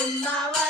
In my life.